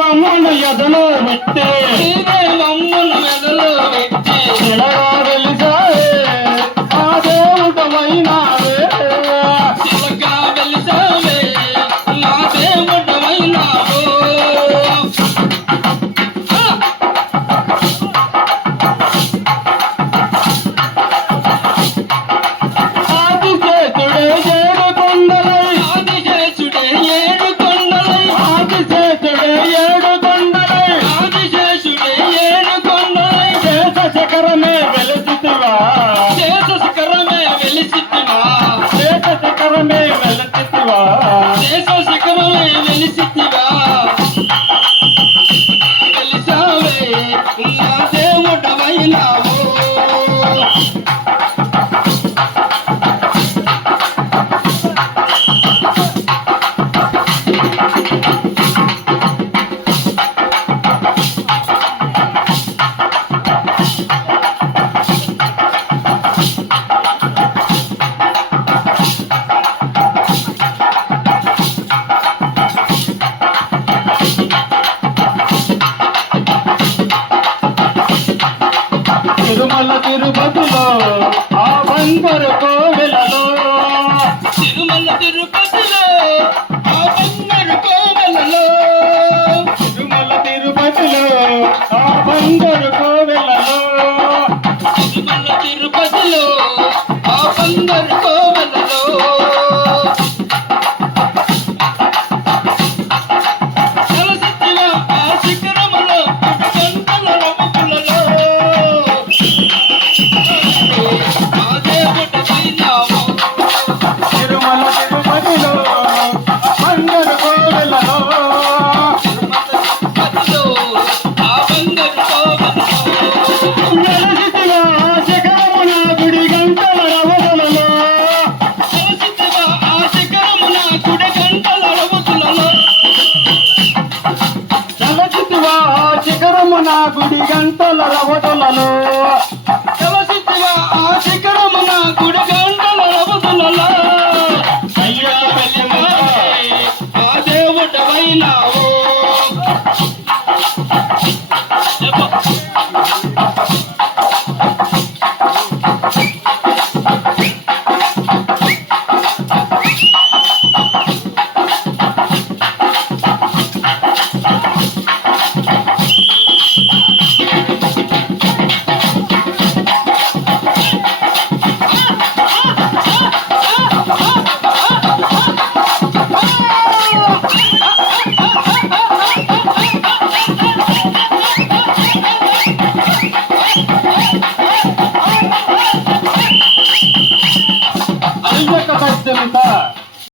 శ్రీదేవమ్మను ఎదలో పెట్టి శ్రీదేవమ్మను ఎదలో పెట్టి శిలగా వెలిసావే ఆ దేవుడమైనావే శిలగా వెలిసావే నా దేవుడమైనావు ఆదిశేషుడే ఏడు కొండలై ఆదిశేషుడే ఏడు కొండలై ఆదిశేషుడే ఏడు కొండలై ఆదిశేషుడే ఏడు కొండలై శేష శిఖరమే వెలిసితివా శేష శిఖరమే వెలిసితివా శేష శిఖరమే వెలిసితివా శేష శిఖరమే వెలిసితివా వెలిసావే నా దేవుడమైనావు తిరుమల తిరుపతిలో ఆ బంగారు కోవెలలో తిరుమల తిరుపతిలో ఆ బంగారు కోవెలలో తిరుమల తిరుపతిలో ఆ బంగారు కోవెలలో తిరుమల తిరుపతిలో ఆ బంగారు కోవెలలో కలసితివా ఆ శిఖరములో గంటల రమకులలో ఆ దేవుడమైనావు తిరుమల తిరుపతిలో బంగారు కోవెలలో తిరుపతిలో ఆ బంగారు కోవెలలో వెలసితివా ఆ శిఖరమున గుడి గంటల రవములలో కలసితివా ఆ శిఖరమున గుడి గంటల రమకులలో వెలసితివా ఆ శిఖరమున గుడి గంటల రవటలలో